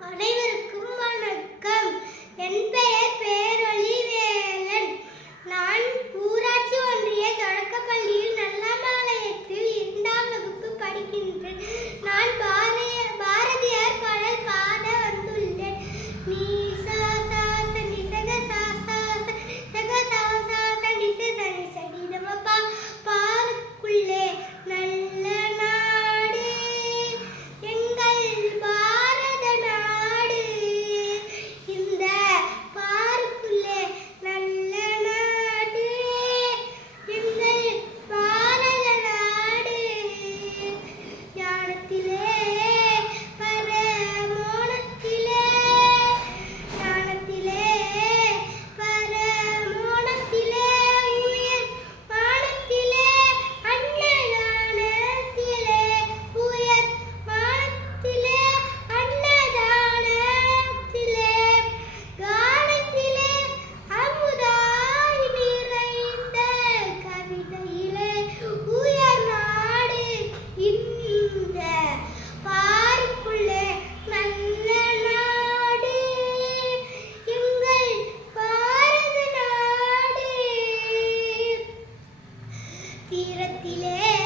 அனைவருக்கும் മധുരത്തിലേ